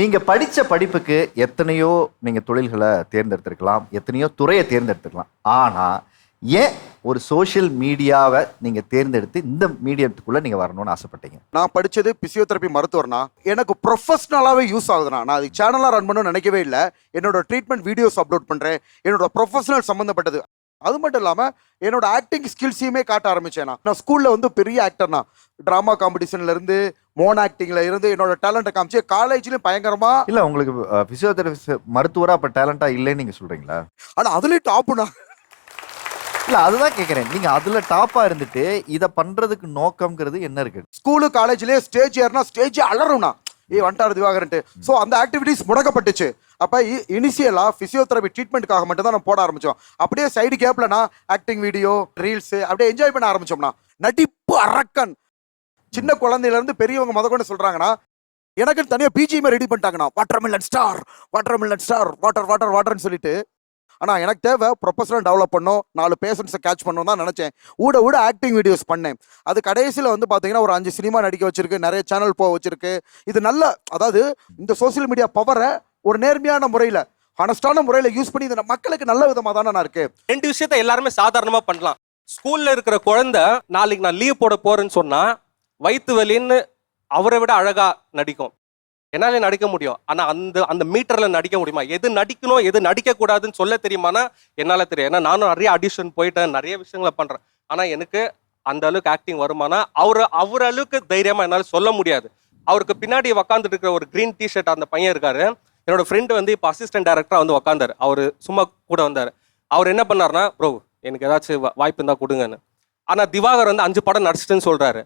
நீங்க படிச்ச படிப்புக்கு எத்தனையோ நீங்க தொழில்களை தேர்ந்தெடுத்திருக்கலாம், எத்தனையோ துறையை தேர்ந்தெடுத்திருக்கலாம். ஆனா ஏன் ஒரு சோஷியல் மீடியாவை நீங்க தேர்ந்தெடுத்து இந்த மீடியத்துக்குள்ள நீங்க வரணும்னு ஆசைப்பட்டீங்க? நான் படிச்சது பிசியோதெரபி மருத்துவர்னா எனக்கு ப்ரொஃபஷனலாகவே யூஸ் ஆகுதுண்ணா. நான் அது சேனலாக ரன் பண்ணணும்னு நினைக்கவே இல்லை. என்னோட ட்ரீட்மெண்ட் வீடியோஸ் அப்லோட் பண்ணுறேன். என்னோட ப்ரொஃபஷனல் சம்மந்தப்பட்டது. அது மட்டும் இல்லாமல் என்னோட ஆக்டிங் ஸ்கில்ஸையுமே காட்ட ஆரம்பிச்சேன். நான் ஸ்கூலில் வந்து பெரிய ஆக்டர்னா, ட்ராமா காம்படிஷன்லேருந்து மோன் ஆக்டிங்கில் இருந்து என்னோட டேலண்ட்டை காமிச்சு காலேஜ்லேயும் பயங்கரமா. இல்ல உங்களுக்கு பிசியோதெரபிஸ்ட் மருத்துவரா அப்ப டேலண்டா இல்லைன்னு நீங்க சொல்றீங்களா? ஆனால் அதுலேயும் டாப்புண்ணா. இல்ல அதுதான் கேக்குறேன். நீங்க அதுல டாப்பா இருந்துட்டு இத பண்றதுக்கு நோக்கம்ங்கிறது என்ன இருக்கு? ஸ்கூலு காலேஜ்லேயே ஸ்டேஜ் ஏறினா ஸ்டேஜே அலறும்ண்ணா. வந்துட்டாரு திவாகரன்ட்டு. ஸோ அந்த ஆக்டிவிட்டிஸ் முடக்கப்பட்டுச்சு. அப்போ இனிஷியலாக ஃபிசியோதெரபி ட்ரீட்மெண்ட்டுக்காக மட்டும் தான் நம்ம போட ஆரம்பித்தோம். அப்படியே சைடு கேப்லனா ஆக்டிங் வீடியோ, ரீல்ஸு அப்படியே என்ஜாய் பண்ண ஆரம்பிச்சோம்னா. நடிப்பு அரக்கன். சின்ன குழந்தையிலேருந்து பெரியவங்க கொண்டு சொல்கிறாங்கன்னா, எனக்குன்னு தனியாக பிஜிஎம் ரெடி பண்ணிட்டாங்கண்ணா. Watermelon star, watermelon star, water water வாட்டர்னு சொல்லிட்டு. ஆனால் எனக்கு தேவை ப்ரொஃபஷனல் டெவலப் பண்ணோம், 4 பேஷண்ட்ஸை கேட்ச் பண்ணணும் தான் நினச்சேன். ஊட ஆக்டிங் வீடியோஸ் பண்ணேன். அது கடைசியில் வந்து பார்த்தீங்கன்னா ஒரு 5 சினிமா நடிக்க வச்சிருக்கு, நிறைய சேனல் போக வச்சிருக்கு. இது நல்ல, அதாவது இந்த சோசியல் மீடியா பவரை ஒரு நேர்மையான முறையில், ஹானஸ்டான முறையில் யூஸ் பண்ணி இது மக்களுக்கு நல்ல விதமாக தானே நான் இருக்கு. 2 விஷயத்தை எல்லாருமே சாதாரணமாக பண்ணலாம். ஸ்கூலில் இருக்கிற குழந்தை நாளைக்கு நான் லீவ் போட போறேன்னு சொன்னால் வயிற்று வலின்னு அவரை விட அழகாக நடிக்கும். என்னாலே நடிக்க முடியும். ஆனால் அந்த மீட்டரில் நடிக்க முடியுமா? எது நடிக்கணும் எது நடிக்கக்கூடாதுன்னு சொல்ல தெரியுமானா என்னால் தெரியும். ஏன்னா நானும் நிறைய ஆடிஷன் போயிட்டேன், நிறைய விஷயங்களை பண்ணுறேன். ஆனால் எனக்கு அந்த அளவுக்கு ஆக்டிங் வருமானா அவர் அளவுக்கு தைரியமாக என்னால் சொல்ல முடியாது. அவருக்கு பின்னாடி உக்காந்துட்டு இருக்கிற ஒரு க்ரீன் டிஷர்ட் அந்த பையன் இருக்காரு, என்னோட ஃப்ரெண்டு வந்து இப்போ அசிஸ்டன்ட் டைரக்டராக வந்து உக்காந்தார். அவர் சும்மா கூட வந்தார். அவர் என்ன பண்ணார்னா, ப்ரோ எனக்கு ஏதாச்சும் வாய்ப்பு இருந்தால் கொடுங்கன்னு. ஆனால் திவாகர் வந்து 5 படம் நடிச்சிட்டுன்னு சொல்கிறாரு.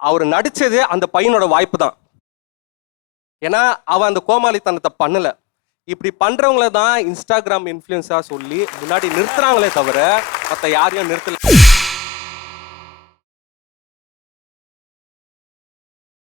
அவர் நடித்தது அந்த பையனோட வாய்ப்பு தான். ஏன்னா அவன் அந்த கோமாளித்தனத்தை பண்ணல. இப்படி பண்றவங்கள தான் இன்ஸ்டாகிராம் இன்ஃப்ளூயன்ஸா சொல்லி முன்னாடி நிறுத்துறாங்களே தவிர மற்ற யாரையும் நிறுத்தல.